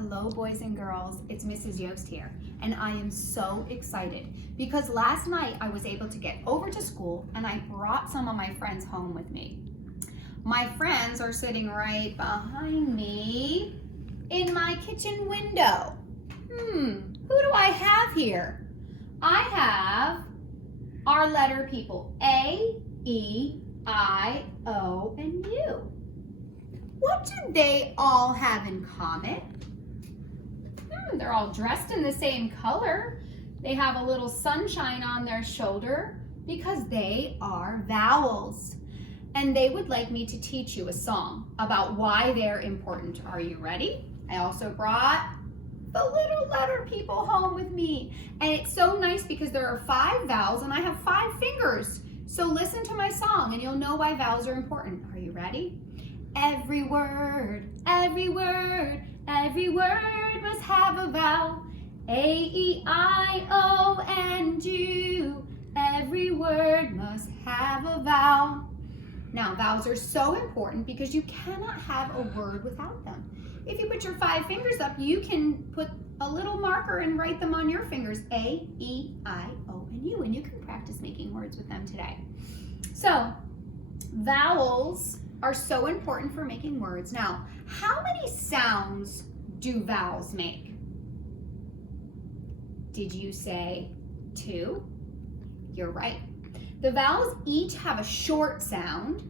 Hello, boys and girls. It's Mrs. Yost here, and I am so excited because last night I was able to get over to school and I brought some of my friends home with me. My friends are sitting right behind me in my kitchen window. Who do I have here? I have our letter people, A, E, I, O, and U. What do they all have in common? They're all dressed in the same color. They have a little sunshine on their shoulder because they are vowels. And they would like me to teach you a song about why they're important. Are you ready? I also brought the little letter people home with me. And it's so nice because there are 5 vowels and I have 5 fingers. So listen to my song and you'll know why vowels are important. Are you ready? Every word, every word, every word must have a vowel. A, E, I, O, and U. Every word must have a vowel. Now, vowels are so important because you cannot have a word without them. If you put your 5 fingers up, you can put a little marker and write them on your fingers. A, E, I, O, and U. And you can practice making words with them today. So, vowels are so important for making words. Now, how many sounds do vowels make? Did you say 2? You're right. The vowels each have a short sound,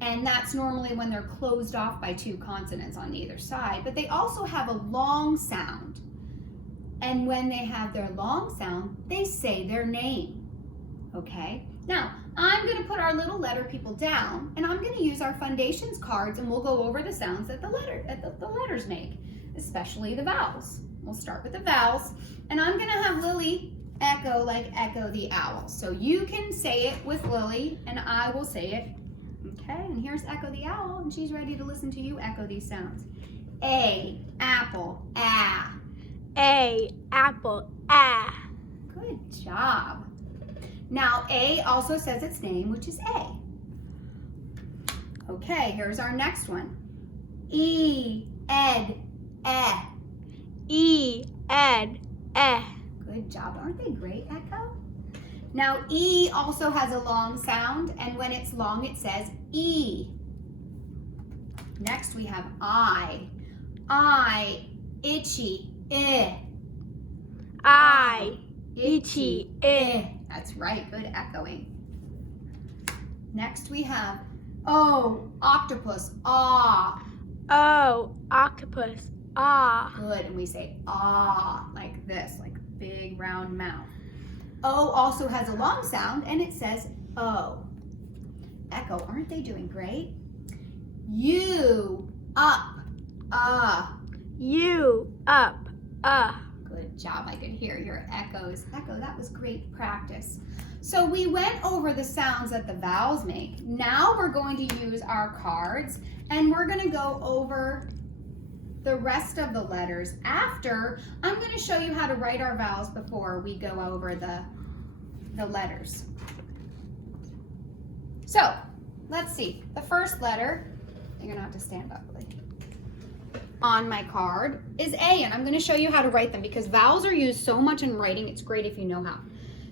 and that's normally when they're closed off by 2 consonants on either side, but they also have a long sound. And when they have their long sound, they say their name, okay? Now, I'm gonna put our little letter people down, and I'm gonna use our foundations cards, and we'll go over the sounds that the letters make, especially the vowels. We'll start with the vowels, and I'm gonna have Lily echo like Echo the Owl. So you can say it with Lily, and I will say it. Okay, and here's Echo the Owl, and she's ready to listen to you echo these sounds. A, apple, ah. A, apple, ah. Good job. Now, A also says its name, which is A. Okay, here's our next one. E, ed, eh. E, ed, eh. Good job. Aren't they great, Echo? Now, E also has a long sound, and when it's long, it says E. Next, we have I. I, itchy, eh. I, itchy, eh. That's right, good echoing. Next, we have O, octopus, ah. O, octopus, ah. Good, and we say ah like this, like big round mouth. O also has a long sound, and it says O. Echo, aren't they doing great? U, up, U, up, Good job, I could hear your echoes. Echo, that was great practice. So we went over the sounds that the vowels make. Now we're going to use our cards, and we're gonna go over the rest of the letters after. I'm going to show you how to write our vowels before we go over the letters. So let's see. The first letter, you're going to have to stand up on my card, is A, and I'm going to show you how to write them because vowels are used so much in writing. It's great if you know how.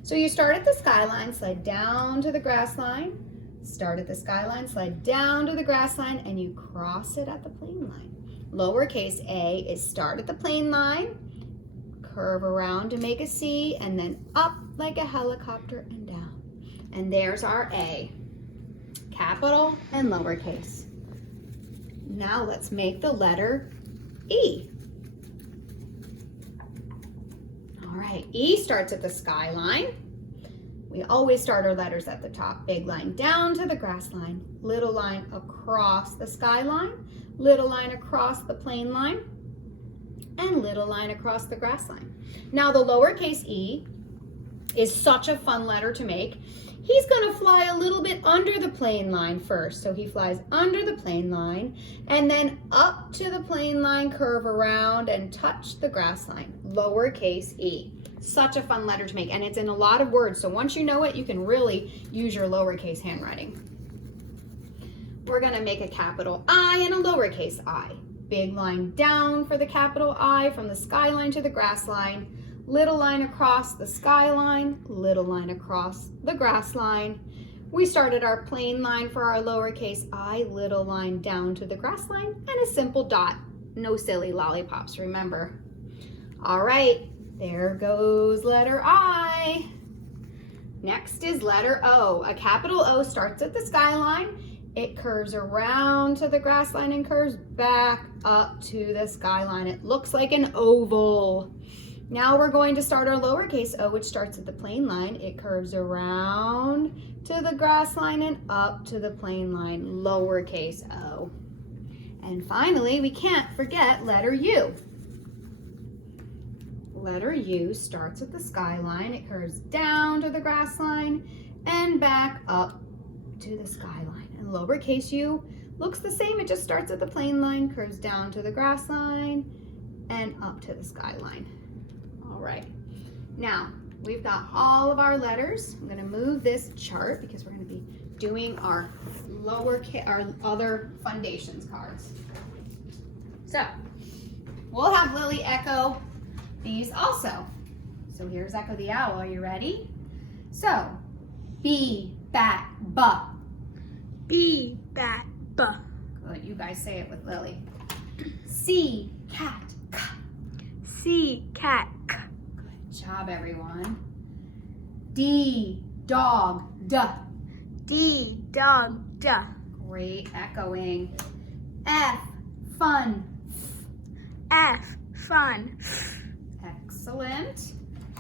So you start at the skyline, slide down to the grass line, start at the skyline, slide down to the grass line, and you cross it at the plane line. Lowercase a is start at the plane line, curve around to make a C, and then up like a helicopter and down. And there's our A, capital and lowercase. Now let's make the letter E. All right, E starts at the skyline. We always start our letters at the top. Big line down to the grass line, little line across the skyline, little line across the plane line, and little line across the grass line. Now the lowercase e is such a fun letter to make. He's gonna fly a little bit under the plane line first. So he flies under the plane line and then up to the plane line, curve around and touch the grass line. Lowercase e. Such a fun letter to make, and it's in a lot of words. So once you know it, you can really use your lowercase handwriting. We're gonna make a capital I and a lowercase I. Big line down for the capital I from the skyline to the grass line. Little line across the skyline, little line across the grass line. We started our plain line for our lowercase I, little line down to the grass line, and a simple dot. No silly lollipops, remember. All right, there goes letter I. Next is letter O. A capital O starts at the skyline. It curves around to the grass line and curves back up to the skyline. It looks like an oval. Now we're going to start our lowercase o, which starts at the plain line. It curves around to the grass line and up to the plain line, lowercase o. And finally, we can't forget letter U. Letter U starts at the skyline. It curves down to the grass line and back up to the skyline. And lowercase u looks the same. It just starts at the plain line, curves down to the grass line, and up to the skyline. All right. Now, we've got all of our letters. I'm going to move this chart because we're going to be doing our other foundations cards. So, we'll have Lily echo these also. So here's Echo the Owl. Are you ready? So, B, bat, buh. B, bat, buh. Good. You guys say it with Lily. C, cat, k. C, cat, k. Good job, everyone. D, dog, duh. D, dog, duh. Great echoing. F, fun. F, fun. Excellent.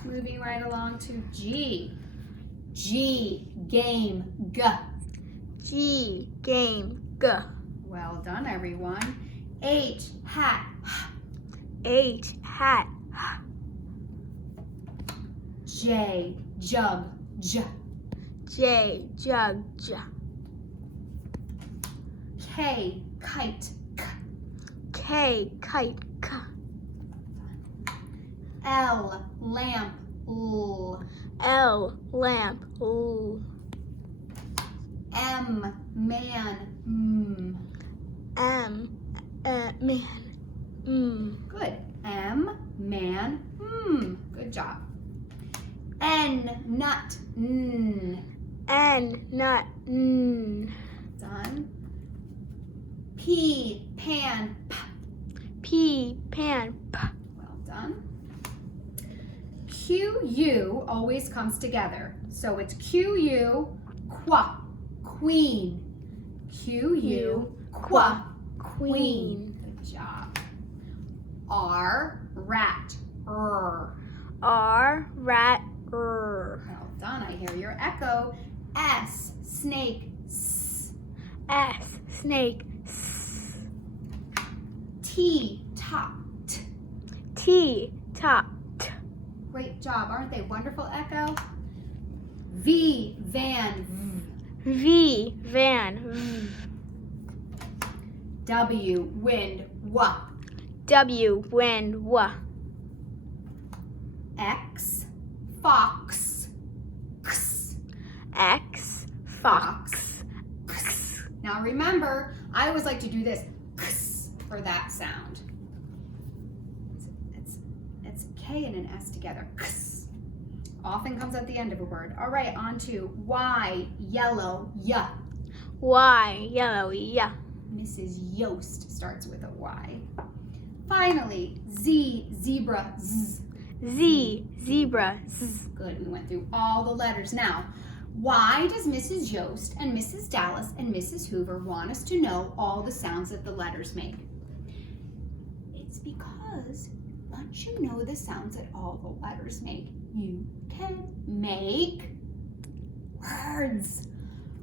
Moving right along to G. G, game, g. G, game, g. Well done, everyone. H, hat, H, hat, J, jug, j. J, jug, j. K, kite, k. K, kite, k. L, lamp, l. L, lamp, l. M, man, m. M, man, Good. M, man, Good job. N, nut, n. N, nut, n. Done. P, pan, p. P, pan, p. Well done. Q, U always comes together. So it's Q, U, qua, queen. Q, U, qua, queen. Good job. R, rat, r. R, rat, r. Well done. I hear your echo. S, snake, s. S, snake, s. T, top, t. T, top, t. Great job. Aren't they wonderful, echo? V, van, v. V, van, v. W, wind, wa. W, wind, w. X, fox, x. X, fox, X. Now remember, I always like to do this x for that sound. It's K and an S together. X. Often comes at the end of a word. All right, on to Y, yellow, ya. Y, yellow, yeah. Mrs. Yost starts with a Y. Finally, Z, zebra, z. Z, zebra, z. Good, we went through all the letters. Now, why does Mrs. Yost and Mrs. Dallas and Mrs. Hoover want us to know all the sounds that the letters make? It's because once you know the sounds that all the letters make, you can make words.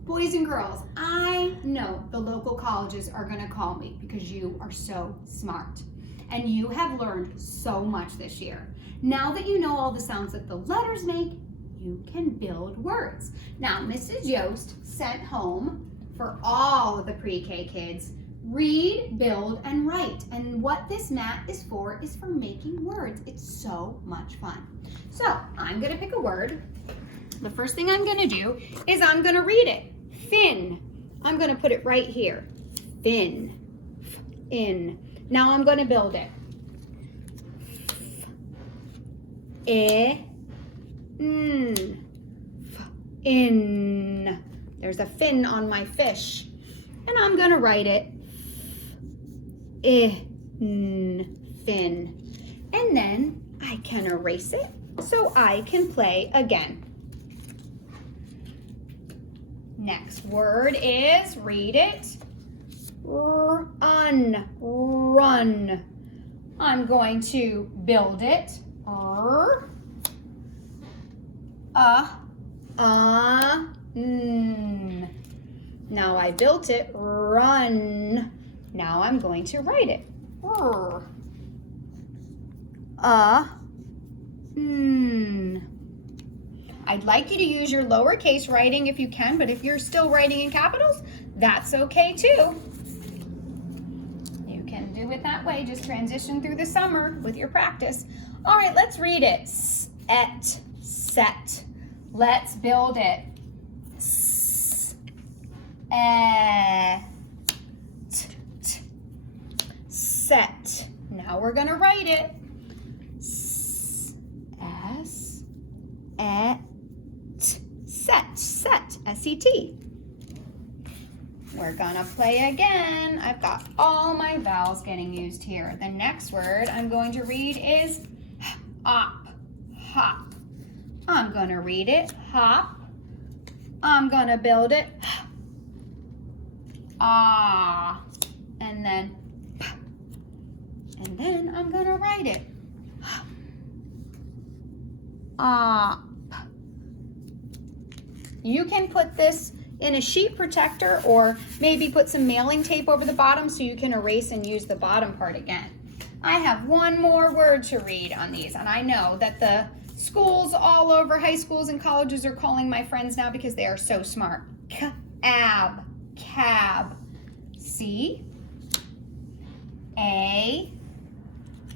Boys and girls, I know the local colleges are going to call me because you are so smart and you have learned so much this year. Now that you know all the sounds that the letters make, you can build words. Now, Mrs. Yost sent home for all of the pre-K kids, read, build, and write. And what this mat is for making words. It's so much fun. So I'm gonna pick a word. The first thing I'm gonna do is I'm gonna read it. Fin. I'm gonna put it right here. Fin. In. Now I'm going to build it. In. There's a fin on my fish. And I'm going to write it fin. And then I can erase it so I can play again. Next word is, read it, run. I'm going to build it, Now I built it, run. Now I'm going to write it, I'd like you to use your lowercase writing if you can, but if you're still writing in capitals, that's okay too. You can do it that way, just transition through the summer with your practice. All right, let's read it. Set. Let's build it. Set. Now we're gonna write it. Set, S-E-T. We're gonna play again. I've got all my vowels getting used here. The next word I'm going to read is hop. I'm gonna read it, hop. I'm gonna build it, and then I'm gonna write it, op. You can put this in a sheet protector or maybe put some mailing tape over the bottom so you can erase and use the bottom part again. I have one more word to read on these, and I know that the schools all over, high schools and colleges, are calling my friends now because they are so smart. Cab. C-A.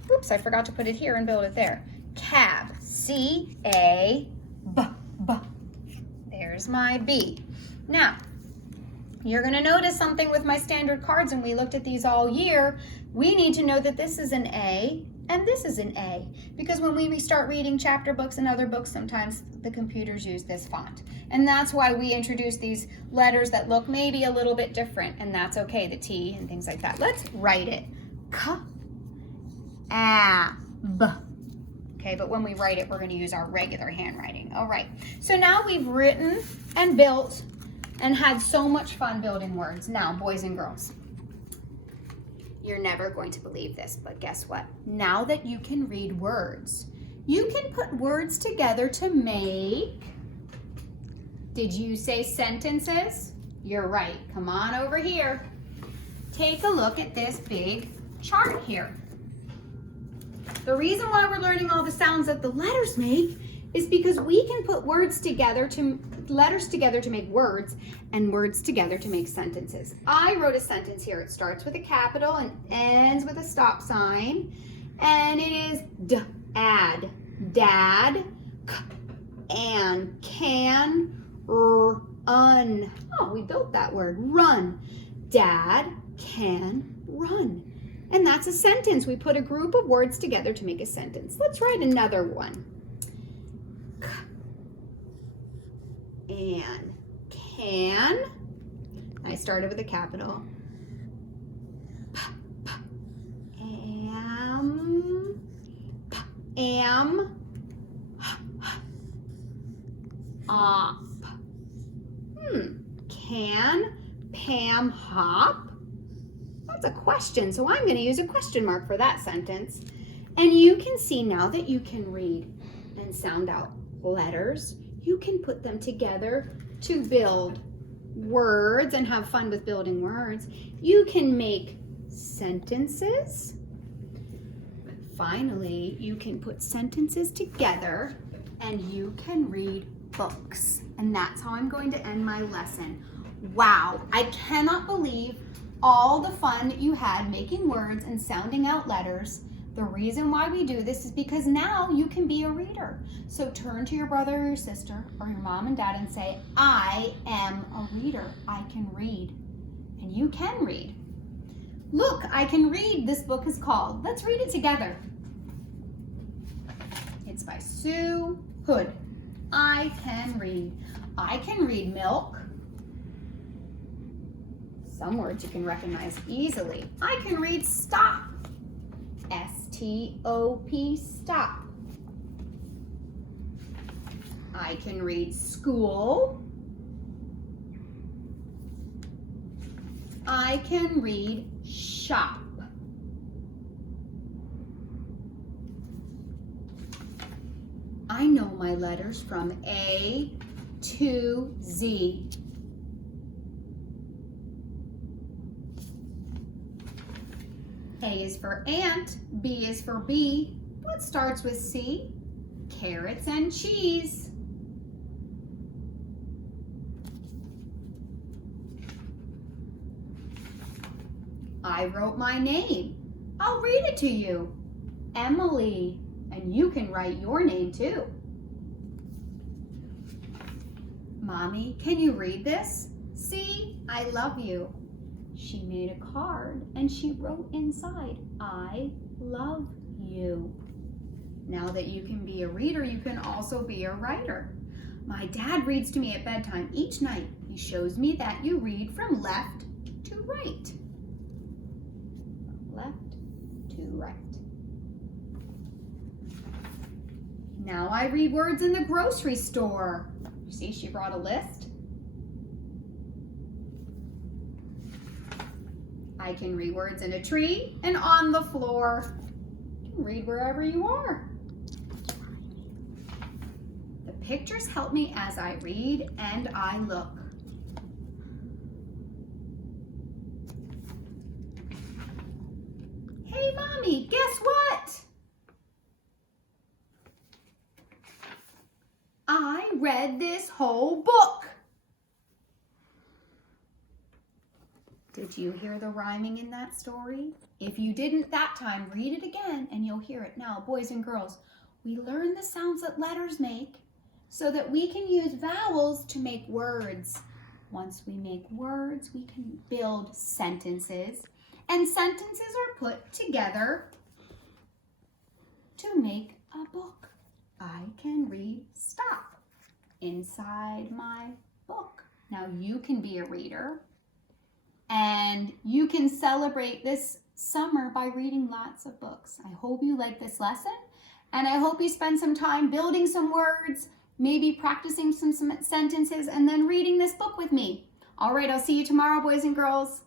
Oops, I forgot to put it here and build it there. Cab. C-A-B. There's my B. Now, you're going to notice something with my standard cards, and we looked at these all year. We need to know that this is an A and this is an A, because when we start reading chapter books and other books, sometimes the computers use this font. And that's why we introduce these letters that look maybe a little bit different, and that's okay, the T and things like that. Let's write it. C-A-B. Okay, but when we write it, we're going to use our regular handwriting. All right, so now we've written and built and had so much fun building words. Now, boys and girls, you're never going to believe this, but guess what? Now that you can read words, you can put words together to make, did you say sentences? You're right. Come on over here. Take a look at this big chart here. The reason why we're learning all the sounds that the letters make is because we can put letters together to make words and words together to make sentences. I wrote a sentence here. It starts with a capital and ends with a stop sign, and it is dad, and can, run. Oh, we built that word, run. Dad can run. And that's a sentence. We put a group of words together to make a sentence. Let's write another one. And can. I started with a capital. Am. Op. Can Pam hop? That's a question, so I'm going to use a question mark for that sentence. And you can see now that you can read and sound out letters. You can put them together to build words and have fun with building words. You can make sentences. But finally, you can put sentences together and you can read books. And that's how I'm going to end my lesson. Wow, I cannot believe all the fun that you had making words and sounding out letters. The reason why we do this is because now you can be a reader. So turn to your brother or your sister or your mom and dad and say, I am a reader. I can read. And you can read. Look, I can read. This book is called. Let's read it together. It's by Sue Hood. I can read. I can read milk. Some words you can recognize easily. I can read stop. S-T-O-P, stop. I can read school. I can read shop. I know my letters from A to Z. A is for ant, B is for bee. What starts with C? Carrots and cheese. I wrote my name. I'll read it to you. Emily. And you can write your name too. Mommy, can you read this? See, I love you. She made a card and she wrote inside, I love you. Now that you can be a reader, you can also be a writer. My dad reads to me at bedtime each night. He shows me that you read from left to right. Left to right. Now I read words in the grocery store. You see, she brought a list. I can read words in a tree and on the floor. You can read wherever you are. The pictures help me as I read and I look. Hey, Mommy, guess what? I read this whole book. Did you hear the rhyming in that story? If you didn't that time, read it again and you'll hear it. Now, boys and girls, we learn the sounds that letters make so that we can use vowels to make words. Once we make words, we can build sentences, and sentences are put together to make a book. I can read stop inside my book. Now you can be a reader and you can celebrate this summer by reading lots of books. I hope you like this lesson and I hope you spend some time building some words, maybe practicing some sentences and then reading this book with me. All right, I'll see you tomorrow, boys and girls.